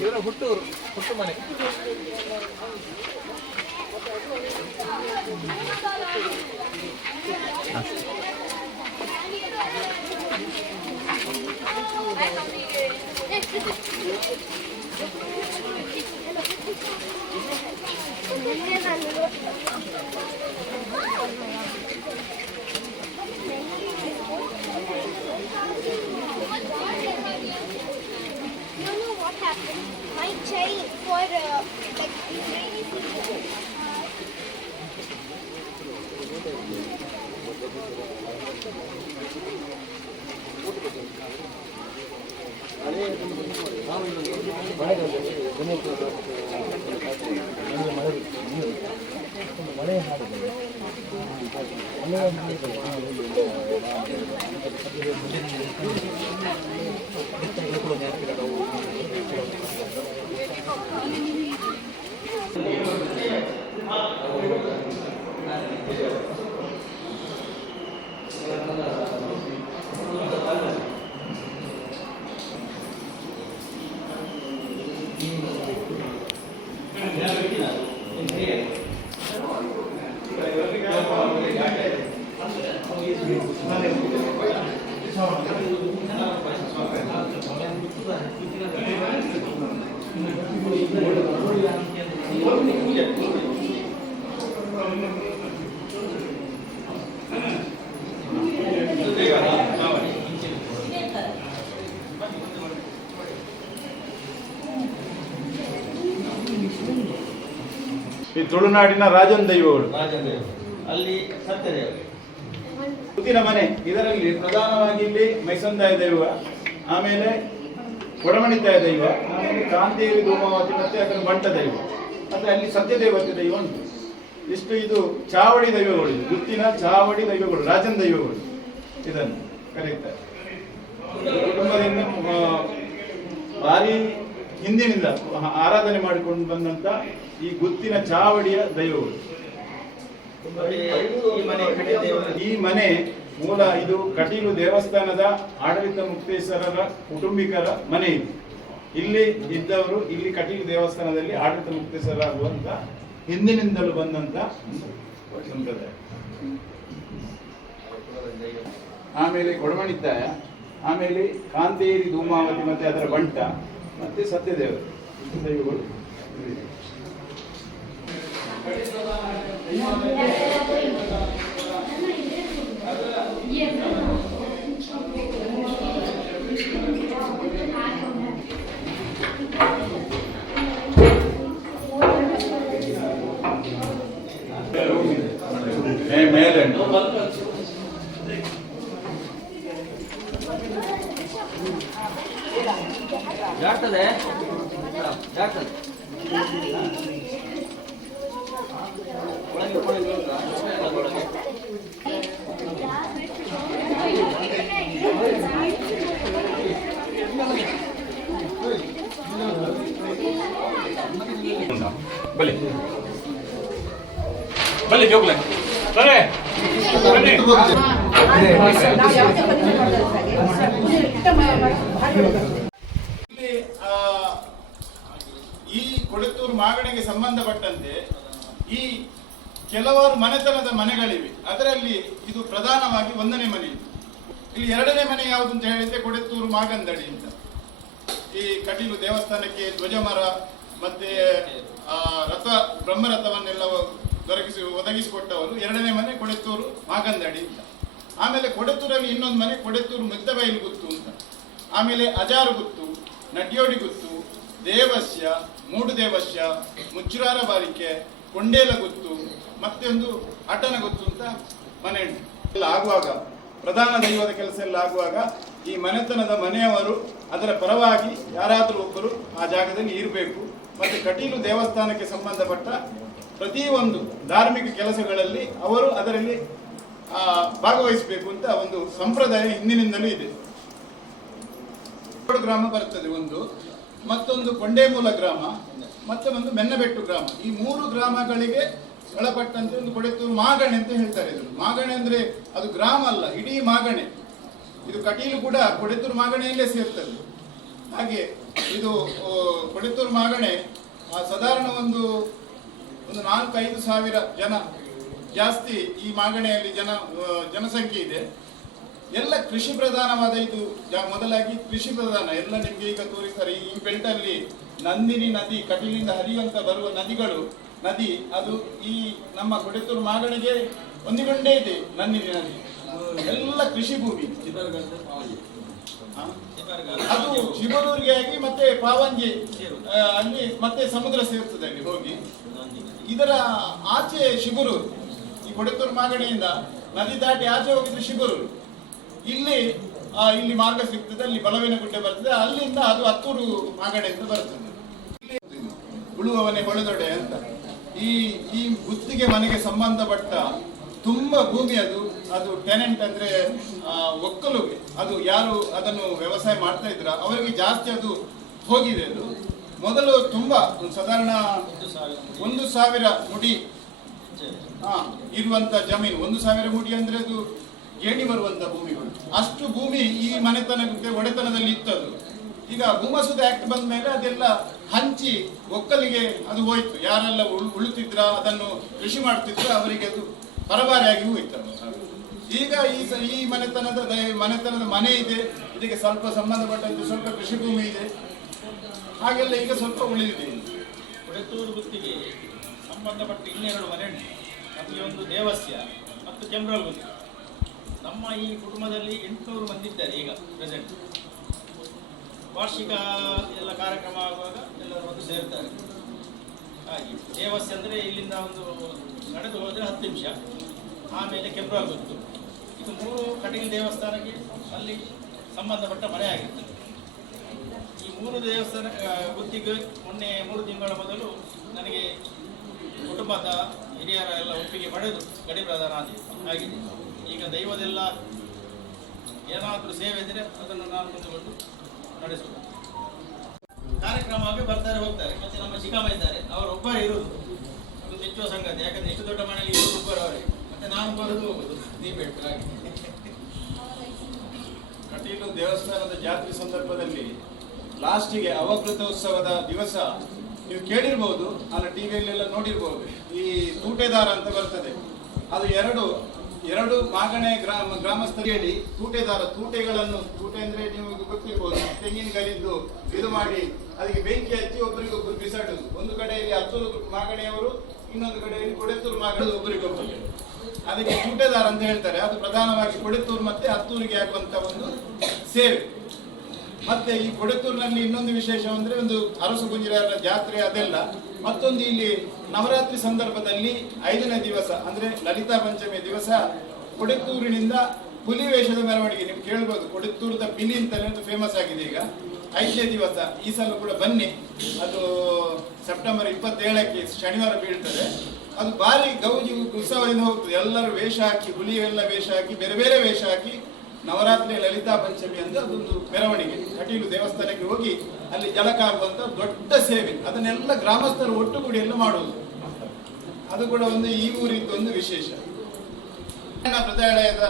ಇವರ ಹುಟ್ಟೂರು ಹುಟ್ಟು ಮನೆ You My child for uh, like ಈ ತುಳುನಾಡಿನ ರಾಜನ್ ದೈವಗಳು. ಅಲ್ಲಿ ಸತ್ಯದೇವ ಮುತ್ತಿನ ಮನೆ. ಇದರಲ್ಲಿ ಪ್ರಧಾನವಾಗಿ ಇಲ್ಲಿ ಮೈಸಂದಾಯ ದೈವ ಆಮೇಲೆ ಕೊಡಮಣಿತಾಯ ದೈವ ಆಮೇಲೆ ಕಾಂತೇರಿ ಧೂಮಾವತಿ ಮತ್ತೆ ಅದರ ಬಂಟ ದೈವ. ಮತ್ತೆ ಅಲ್ಲಿ ಸತ್ಯದೇವತೆ ದೈವ ಉಂಟು. ಇಷ್ಟು ಇದು ಚಾವಡಿ ದೈವಗಳು. ಗುತ್ತಿನ ಚಾವಡಿ ದೈವಗಳು ರಾಜನ್ ದೈವಗಳು. ಇದನ್ನು ಕರೀತಾರೆ ಇದು ಕುಟುಂಬದಿಂದ ಆ, ಭಾರಿ ಹಿಂದಿನಿಂದ ಆರಾಧನೆ ಮಾಡಿಕೊಂಡು ಬಂದಂತ ಈ ಗುತ್ತಿನ ಚಾವಡಿಯ ದೈವಗಳು. ಈ ಮನೆ ಮೂಲ ಇದು ಕಟೀಲು ದೇವಸ್ಥಾನದ ಆಡಳಿತ ಮುಕ್ತೇಶ್ವರರ ಕುಟುಂಬಿಕರ ಮನೆ ಇದು. ಇಲ್ಲಿ ಇದ್ದವರು ಇಲ್ಲಿ ಕಟೀಲು ದೇವಸ್ಥಾನದಲ್ಲಿ ಆಡಳಿತ ಮುಕ್ತೇಶ್ವರ ಆಗುವಂತ ಹಿಂದಿನಿಂದಲೂ ಬಂದಂತ ಆಮೇಲೆ ಕೊಡಮಣಿದ್ದಾಯ ಆಮೇಲೆ ಕಾಂತೇರಿ ಧೂಮಾವತಿ ಮತ್ತೆ ಅದರ ಬಂಟ. ಮತ್ತೆ ಸತ್ಯದೇವರು. ಇಷ್ಟು ದೈವಗಳು ಮೇಲೆ ಉಂಟು. ಜಾಡ್ತದೆ ಜಾಡ್ತದೆ ಒಳಗೆ ಒಳಗೆ ಉಂಟಾ? ಒಳಗೆ. ಬಲಿ ಬಲಿ ಜೋಗ್ಲೆ ಬರೇ ಬನ್ನಿ ಇಲ್ಲಿ ಆ, ಈ ಕೊಡತ್ತೂರು ಮಾಗಣಿಗೆ ಸಂಬಂಧಪಟ್ಟಂತೆ ಈ ಕೆಲವಾರು ಮನೆತನದ ಮನೆಗಳಿವೆ. ಅದರಲ್ಲಿ ಇದು ಪ್ರಧಾನವಾಗಿ ಒಂದನೇ ಮನೆ. ಇಲ್ಲಿ ಎರಡನೇ ಮನೆ ಯಾವುದು ಅಂತ ಹೇಳಿದ್ರೆ ಕೊಡೆತ್ತೂರು ಮಾಗಂದಡಿ ಅಂತ. ಈ ಕಟೀಲು ದೇವಸ್ಥಾನಕ್ಕೆ ಧ್ವಜಮರ ಮತ್ತೆ ರಥ, ಬ್ರಹ್ಮರಥವನ್ನೆಲ್ಲ ದೊರಕಿಸಿ, ಒದಗಿಸಿಕೊಟ್ಟವರು. ಎರಡನೇ ಮನೆ ಕೊಡೆತ್ತೂರು ಮಾಗಂದಡಿ ಅಂತ. ಆಮೇಲೆ ಕೊಡೆತ್ತೂರಲ್ಲಿ ಇನ್ನೊಂದು ಮನೆ ಕೊಡೆತ್ತೂರು ಮುದ್ದಬೈಲು ಗುತ್ತು ಅಂತ. ಆಮೇಲೆ ಅಜಾರು ಗುತ್ತು ನಡ್ಯೋಡಿ ಗುತ್ತು ದೇವಸ್ಯ ಮೂಡು ದೇವಸ್ಯ ಮುಚ್ಚುರಾರ ಬಾರಿಕೆ, ಕೊಂಡೇಲ ಗೊತ್ತು ಮತ್ತೆ ಒಂದು ಗೊತ್ತು ಅಂತ ಮನೆ ಎಲ್ಲ ಆಗುವಾಗ, ಪ್ರಧಾನ ದೈವದ ಕೆಲಸ ಎಲ್ಲ ಆಗುವಾಗ ಈ ಮನೆತನದ ಮನೆಯವರು ಅದರ ಪರವಾಗಿ ಯಾರಾದರೂ ಒಬ್ಬರು ಆ ಜಾಗದಲ್ಲಿ ಇರಬೇಕು. ಮತ್ತು ಕಟೀಲು ದೇವಸ್ಥಾನಕ್ಕೆ ಸಂಬಂಧಪಟ್ಟ ಪ್ರತಿಯೊಂದು ಧಾರ್ಮಿಕ ಕೆಲಸಗಳಲ್ಲಿ ಅವರು ಅದರಲ್ಲಿ ಭಾಗವಹಿಸಬೇಕು ಅಂತ ಒಂದು ಸಂಪ್ರದಾಯ ಹಿಂದಿನಿಂದಲೂ ಇದೆ. ಗ್ರಾಮ ಬರ್ತದೆ ಒಂದು. ಮತ್ತೊಂದು ಕೊಂಡೇಮೂಲ ಗ್ರಾಮ, ಮತ್ತೆ ಒಂದು ಮೆನ್ನಬೆಟ್ಟು ಗ್ರಾಮ. ಈ ಮೂರು ಗ್ರಾಮಗಳಿಗೆ ಒಳಪಟ್ಟಂತೆ ಒಂದು ಕೊಡೆತೂರು ಮಾಗಣೆ ಅಂತ ಹೇಳ್ತಾರೆ ಇದನ್ನು ಮಾಗಣೆ ಅಂದ್ರೆ ಅದು ಗ್ರಾಮ ಅಲ್ಲ, ಇಡೀ ಮಾಗಣೆ. ಇದು ಕಟೀಲು ಕೂಡ ಕೊಡೆತೂರು ಮಾಗಣೆಯಲ್ಲೇ ಸೇರ್ತದೆ ಹಾಗೆ ಇದು ಕೊಡೆತೂರು ಮಾಗಣೆ ಸಾಧಾರಣ ಒಂದು ಒಂದು ನಾಲ್ಕೈದು ಸಾವಿರ ಜನ ಜಾಸ್ತಿ ಈ ಮಾಗಣೆಯಲ್ಲಿ ಜನ ಜನಸಂಖ್ಯೆ ಇದೆ. ಎಲ್ಲ ಕೃಷಿ ಪ್ರಧಾನವಾದ ಇದು ಮೊದಲಾಗಿ ಕೃಷಿ ಪ್ರಧಾನ. ಎಲ್ಲ ನಿಮ್ಗೆ ಈಗ ತೋರಿಸ್ತಾರೆ ಈ ಬೆಲ್ಟಲ್ಲಿ ನಂದಿನಿ ನದಿ ಕಟೀಲಿಂದ ಹರಿಯುವಂತ ಬರುವ ನದಿಗಳು ನದಿ ಅದು ಈ ನಮ್ಮ ಕೊಡೆತೂರು ಮಾಗಣಿಗೆ ಹೊಂದಿಕೊಂಡೇ ಇದೆ ನಂದಿನಿ ನದಿ. ಎಲ್ಲ ಕೃಷಿ ಭೂಮಿ. ಆ? ಅದು ಶಿವನೂರಿಗೆ ಆಗಿ ಮತ್ತೆ ಪಾವಂಜಿ ಅಲ್ಲಿ ಮತ್ತೆ ಸಮುದ್ರ ಸೇರ್ತದೆ ಅಲ್ಲಿ ಹೋಗಿ. ಇದರ ಆಚೆ ಶಿಬುರೂರು ಈ ಕೊಡೆತೂರು ಮಾಗಣಿಯಿಂದ ನದಿ ದಾಟಿ ಆಚೆ ಹೋಗಿದ್ರೆ ಶಿಬುರೂರು. ಇಲ್ಲಿ ಇಲ್ಲಿ ಮಾರ್ಗ ಸಿಗ್ತದೆ ಅಲ್ಲಿ ಬಲವಿನ ಗುಡ್ಡೆ ಬರ್ತದೆ ಅಲ್ಲಿಂದ ಅದು ಹತ್ತೂರು ಮಾಗಡೆಯಿಂದ ಬರ್ತದೆ. ಉಳುವವನೇ ಹೊಳೆದೊಡೆ ಅಂತ. ಈ ಈ ಗುತ್ತಿಗೆ ಮನೆಗೆ ಸಂಬಂಧಪಟ್ಟ ತುಂಬ ಭೂಮಿ ಅದು ಅದು ಟೆನೆಂಟ್ ಅಂದ್ರೆ ಒಕ್ಕಲುಗೆ. ಅದು ಯಾರು ಅದನ್ನು ವ್ಯವಸಾಯ ಮಾಡ್ತಾ ಇದ್ರ ಅವರಿಗೆ ಜಾಸ್ತಿ ಅದು ಹೋಗಿದೆ ಅದು. ಮೊದಲು ತುಂಬಾ ಒಂದು ಸಾಧಾರಣ ಒಂದು ಸಾವಿರ ಮುಡಿ ಇರುವಂತ ಜಮೀನು. ಒಂದು ಸಾವಿರ ಮುಡಿ ಅಂದ್ರೆ ಅದು ಗೇಣಿ ಬರುವಂತ ಭೂಮಿಗಳು. ಅಷ್ಟು ಭೂಮಿ ಈ ಮನೆತನಕ್ಕೆ ಒಡೆತನದಲ್ಲಿ ಇತ್ತದು. ಈಗ ಭೂಮಸೂದ ಆಕ್ಟ್ ಬಂದ ಮೇಲೆ ಅದೆಲ್ಲ ಹಂಚಿ ಒಕ್ಕಲಿಗೆ ಅದು ಹೋಯ್ತು. ಯಾರೆಲ್ಲ ಉಳ್- ಉಳುತ್ತಿದ್ರ, ಅದನ್ನು ಕೃಷಿ ಮಾಡ್ತಿದ್ರ, ಅವರಿಗೆ ಅದು ಪರಭಾರಿಯಾಗಿ ಹೋಯ್ತು ಈಗ ಈ ಈ ಮನೆತನದ ಮನೆತನದ ಮನೆ ಇದೆ. ಇದಕ್ಕೆ ಸ್ವಲ್ಪ ಸಂಬಂಧಪಟ್ಟಂತೆ ಸ್ವಲ್ಪ ಕೃಷಿ ಭೂಮಿ ಇದೆ. ಹಾಗೆಲ್ಲ ಈಗ ಸ್ವಲ್ಪ ಉಳಿದಿದೆ. ಕೊಡೆತ್ತೂರು ಗುತ್ತಿಗೆ ಸಂಬಂಧಪಟ್ಟ ಇನ್ನೆರಡು ಮನೆ ಒಂದು ದೇವಸ್ಯ ಮತ್ತು ಕೆಂಬ್ರಲ್ ಗುತ್ತಿಗೆ. ನಮ್ಮ ಈ ಕುಟುಂಬದಲ್ಲಿ ಎಂಟುನೂರು ಮಂದಿ ಇದ್ದಾರೆ ಈಗ ಪ್ರೆಸೆಂಟ್ ವಾರ್ಷಿಕ ಎಲ್ಲ ಕಾರ್ಯಕ್ರಮ ಆಗುವಾಗ ಎಲ್ಲರೂ ಬಂದು ಸೇರ್ತಾರೆ. ಹಾಗೆ ದೇವಸ್ಥೆ ಅಂದರೆ ಇಲ್ಲಿಂದ ಒಂದು ನಡೆದು ಹೋದರೆ ಹತ್ತು ನಿಮಿಷ. ಆಮೇಲೆ ಕೆಂಬ್ರಲ್ ಆಗುತ್ತೆ ಇದು ಮೂರು ಕಟಗಿ ದೇವಸ್ಥಾನಕ್ಕೆ ಅಲ್ಲಿ ಸಂಬಂಧಪಟ್ಟ ಮನೆ ಆಗಿರ್ತದೆ. ಈ ಮೂರು ದೇವಸ್ಥಾನ ಗುತ್ತಿಗೆ ಮೊನ್ನೆ ಮೂರು ತಿಂಗಳ ಮೊದಲು ನನಗೆ ಕುಟುಂಬದ ಹಿರಿಯರ ಎಲ್ಲ ಒಪ್ಪಿಗೆ ಪಡೆದು ಗಡಿ ಪ್ರಧಾನ ಆಗಿದೆ. ಈಗ ದೈವದೆಲ್ಲ ಏನಾದರೂ ಸೇವೆ ಇದ್ದರೆ ಅದನ್ನು ನಾನು ಮುಂದುಕೊಂಡು ಕಾರ್ಯಕ್ರಮ ಆಗಿ ಬರ್ತಾರೆ, ಹೋಗ್ತಾರೆ. ಮತ್ತೆ ನಮ್ಮ ಚಿಕ್ಕಮ್ಮ ಇದ್ದಾರೆ. ಅವರು ಒಬ್ಬರೇ ಇರುವುದು ಅದು ಮೆಚ್ಚುವ ಸಂಗತಿ. ಯಾಕಂದ್ರೆ ಎಷ್ಟು ದೊಡ್ಡ ಮನೆಯಲ್ಲಿ ಇರುವುದು ಒಬ್ಬರು ಅವರೇ. ಮತ್ತೆ ನಾನು ಬರೋದು ಹೋಗುದು. ಬಿಟ್ಟು ಹಾಗೆ? ಕಟೀಲು ದೇವಸ್ಥಾನದ ಜಾತ್ರೆ ಸಂದರ್ಭದಲ್ಲಿ ಲಾಸ್ಟಿಗೆ ಅವಕೃತೋತ್ಸವದ ದಿವಸ ನೀವು ಕೇಳಿರ್ಬೋದು ಅಲ್ಲ ಟಿವಿಯಲ್ಲೆಲ್ಲ ನೋಡಿರ್ಬೋದು. ಈ ತೂಟೆದಾರ ಅಂತ ಬರ್ತದೆ. ಅದು ಎರಡು ಎರಡು ಮಾಗಣೆ ಗ್ರಾಮ ಗ್ರಾಮಸ್ಥರಿಯಲ್ಲಿ ತೂಟೆದಾರ ತೂಟೆಗಳನ್ನು, ತೂಟೆ ಅಂದ್ರೆ ನೀವು ಗೊತ್ತಿರ್ಬೋದು ತೆಂಗಿನಗರಿದ್ದು ಇದು ಮಾಡಿ ಅದಕ್ಕೆ ಬೆಂಕಿ ಹಚ್ಚಿ ಒಬ್ಬರಿಗೊಬ್ಬರು ಬಿಸಾಡುದು. ಒಂದು ಕಡೆಯಲ್ಲಿ ಹತ್ತೂರು ಮಾಗಣೆಯವರು, ಇನ್ನೊಂದು ಕಡೆಯಲ್ಲಿ ಕೊಡೆತ್ತೂರು ಮಾಗಣ ಒಬ್ಬರಿಗೊಬ್ಬರು ಅದಕ್ಕೆ ತೂಟೆದಾರ ಅಂತ ಹೇಳ್ತಾರೆ. ಅದು ಪ್ರಧಾನವಾಗಿ ಕೊಡೆತ್ತೂರು ಮತ್ತೆ ಹತ್ತೂರಿಗೆ ಹಾಕುವಂತ ಒಂದು ಸೇವೆ. ಮತ್ತೆ ಈ ಕೊಡೆತ್ತೂರಿನಲ್ಲಿ ಇನ್ನೊಂದು ವಿಶೇಷ ಅಂದ್ರೆ ಒಂದು ಅರಸು ಗುಂಜಿರ ಜಾತ್ರೆ ಅದೆಲ್ಲ. ಮತ್ತೊಂದು ಇಲ್ಲಿ ನವರಾತ್ರಿ ಸಂದರ್ಭದಲ್ಲಿ ಐದನೇ ದಿವಸ, ಅಂದ್ರೆ ಲಲಿತಾ ಪಂಚಮಿ ದಿವಸ, ಕೊಡೆತ್ತೂರಿನಿಂದ ಹುಲಿ ವೇಷದ ಮೆರವಣಿಗೆ ನೀವು ಕೇಳ್ಬೋದು, ಕೊಡೆತ್ತೂರದ ಬಿಲಿ ಅಂತ ಫೇಮಸ್ ಆಗಿದೆ ಈಗ. ಐದನೇ ದಿವಸ, ಈ ಸಲ ಕೂಡ ಬನ್ನಿ. ಅದು ಸೆಪ್ಟೆಂಬರ್ ಇಪ್ಪತ್ತೇಳಕ್ಕೆ ಶನಿವಾರ ಬೀಳ್ತದೆ. ಅದು ಬಾರಿ ಗೌಜಿ ಉತ್ಸವದಿಂದ ಹೋಗ್ತದೆ. ಎಲ್ಲರೂ ವೇಷ ಹಾಕಿ, ಹುಲಿ ಎಲ್ಲ ವೇಷ ಹಾಕಿ, ಬೇರೆ ಬೇರೆ ವೇಷ ಹಾಕಿ ನವರಾತ್ರಿ ಲಲಿತಾ ಪಂಚಮಿ ಅಂತ ಅದೊಂದು ಮೆರವಣಿಗೆ. ಕಟೀಲು ದೇವಸ್ಥಾನಕ್ಕೆ ಹೋಗಿ ಅಲ್ಲಿ ಜಲಕಾಗುವಂತ ದೊಡ್ಡ ಸೇವೆ. ಅದನ್ನೆಲ್ಲ ಗ್ರಾಮಸ್ಥರು ಒಟ್ಟುಗೂಡಿ ಎಲ್ಲ ಮಾಡುವುದು. ಅದು ಕೂಡ ಒಂದು ಈ ಊರಿದ್ದು ಒಂದು ವಿಶೇಷ. ಹೃದಯಾಲಯದ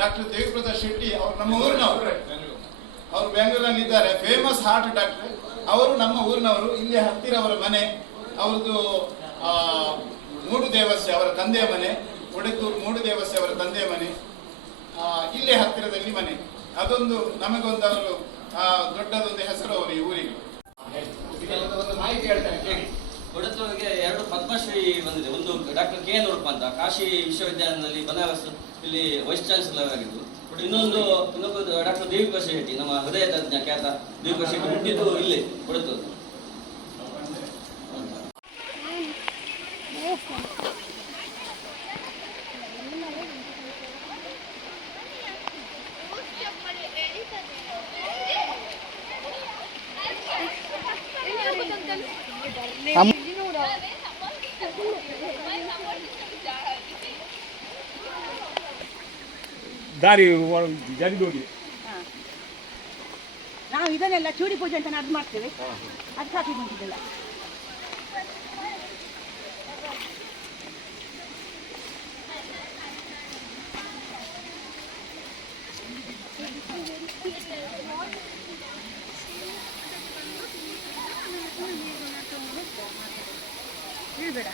ಡಾಕ್ಟರ್ ದೇವಿಪ್ರಸಾದ್ ಶೆಟ್ಟಿ ಅವರು ನಮ್ಮ ಊರಿನವರು. ಅವರು ಬೆಂಗಳೂರಲ್ಲಿ ಇದ್ದಾರೆ ಫೇಮಸ್ ಹಾರ್ಟ್ ಡಾಕ್ಟರ್ ಅವರು ನಮ್ಮ ಊರಿನವರು. ಇಲ್ಲಿ ಹತ್ತಿರ ಅವರ ಮನೆ. ಅವ್ರದ್ದು ಮೂಡು ದೇವಸ್ಥೆ ಅವರ ತಂದೆಯ ಮನೆ. ಒಡೆತೂರು ಮೂಡು ದೇವಸ್ಯ ಅವರ ತಂದೆಯ ಮನೆ. ಇಲ್ಲೇ ಹತ್ತಿರದಲ್ಲಿ ಮನೆ. ಅದೊಂದು ನಮಗೊಂದು ಅವರು ಆ, ದೊಡ್ಡದೊಂದು ಹೆಸರು ಅವರು ಈ ಊರಿಗೆ. ಒಂದು ಮಾಹಿತಿ ಹೇಳ್ತಾರೆ ಕೇಳಿ. ಎರಡು ಪದ್ಮಶ್ರೀ ಬಂದಿದೆ. ಒಂದು ಡಾಕ್ಟರ್ ಕೆ ಎನ್ ಉಡುಪ ಅಂತ. ಕಾಶಿ ವಿಶ್ವವಿದ್ಯಾಲಯದಲ್ಲಿ ಬನಾರಸ್ ಇಲ್ಲಿ ವೈಸ್ ಚಾನ್ಸಲರ್ ಆಗಿದ್ದು. ಬಟ್ ಇನ್ನೊಂದು ಇನ್ನೊಬ್ಬ ಡಾಕ್ಟರ್ ದೇವಿಕಾ ಶೆಟ್ಟಿ ನಮ್ಮ ಹೃದಯ ತಜ್ಞ ಖ್ಯಾತ ದೇವಿಕಾ ಶೆಟ್ಟಿ ಹುಟ್ಟಿದ್ದು ಇಲ್ಲಿ ಕೊಡತ್ತೂರು ದಾರಿ ಜಾರಿಗೆ ಹೋಗಿದೆ ನಾವು ಇದನ್ನೆಲ್ಲ ಚೂಡಿ ಪೂಜೆ ಅಂತ ಅದು ಮಾಡ್ತೇವೆ. ಅದು ಕಾಫಿ ಬಂದಿದ್ದೆಲ್ಲ. ಹೇಳ್ಬೇಡ.